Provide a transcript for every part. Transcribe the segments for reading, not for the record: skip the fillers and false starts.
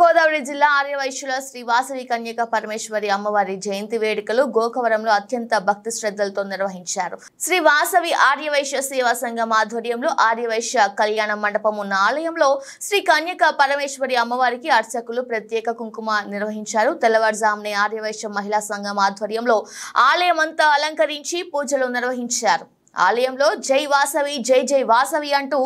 గోదావరి జిల్లా ఆర్యవైశ్యుల శ్రీ వాసవి కన్యక పరమేశ్వరి అమ్మవారి జయంతి వేడుకలు గోకవరంలో అత్యంత భక్తి శ్రద్ధలతో నిర్వహించారు. శ్రీ వాసవి ఆర్యవైశ్య సేవా సంఘం ఆధ్వర్యంలో ఆర్యవైశ్య కళ్యాణ మండపం ఉన్న ఆలయంలో శ్రీ కన్యక పరమేశ్వరి అమ్మవారికి అర్చకులు ప్రత్యేక కుంకుమ నిర్వహించారు. తెల్లవారుజామునే ఆర్యవైశ్య మహిళా సంఘం ఆధ్వర్యంలో ఆలయం అంతా అలంకరించి పూజలు నిర్వహించారు. ఆలయంలో జై వాసవి జై జై వాసవి అంటూ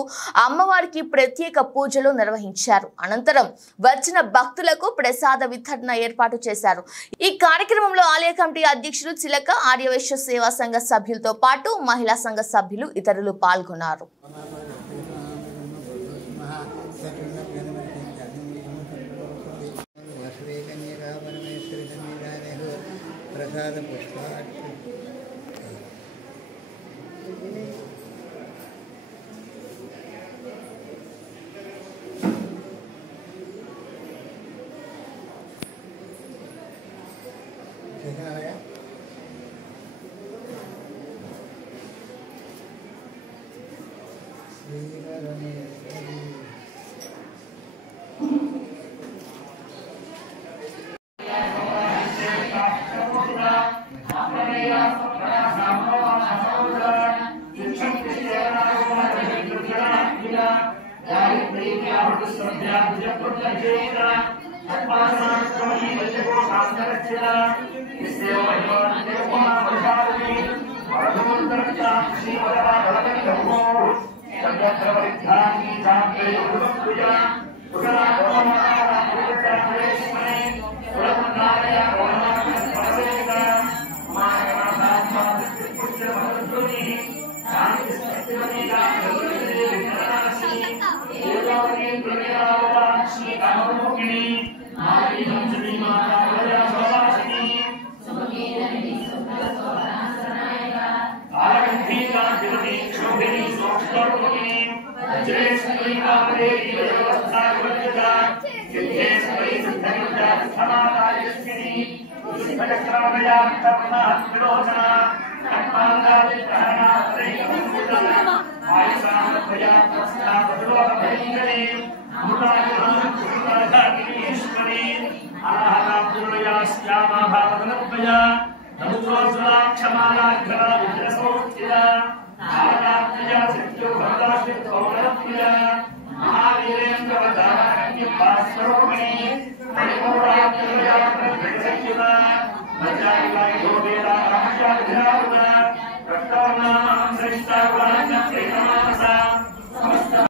అమ్మవారికి ప్రత్యేక పూజలు నిర్వహించారు. అనంతరం వచ్చిన భక్తులకు ప్రసాద వితరణ ఏర్పాటు చేశారు. ఈ కార్యక్రమంలో ఆలయ కమిటీ అధ్యక్షులు చిలక, ఆర్యవైశ్య సేవా సంఘ సభ్యులతో పాటు మహిళా సంఘ సభ్యులు ఇతరులు పాల్గొన్నారు. Thank you.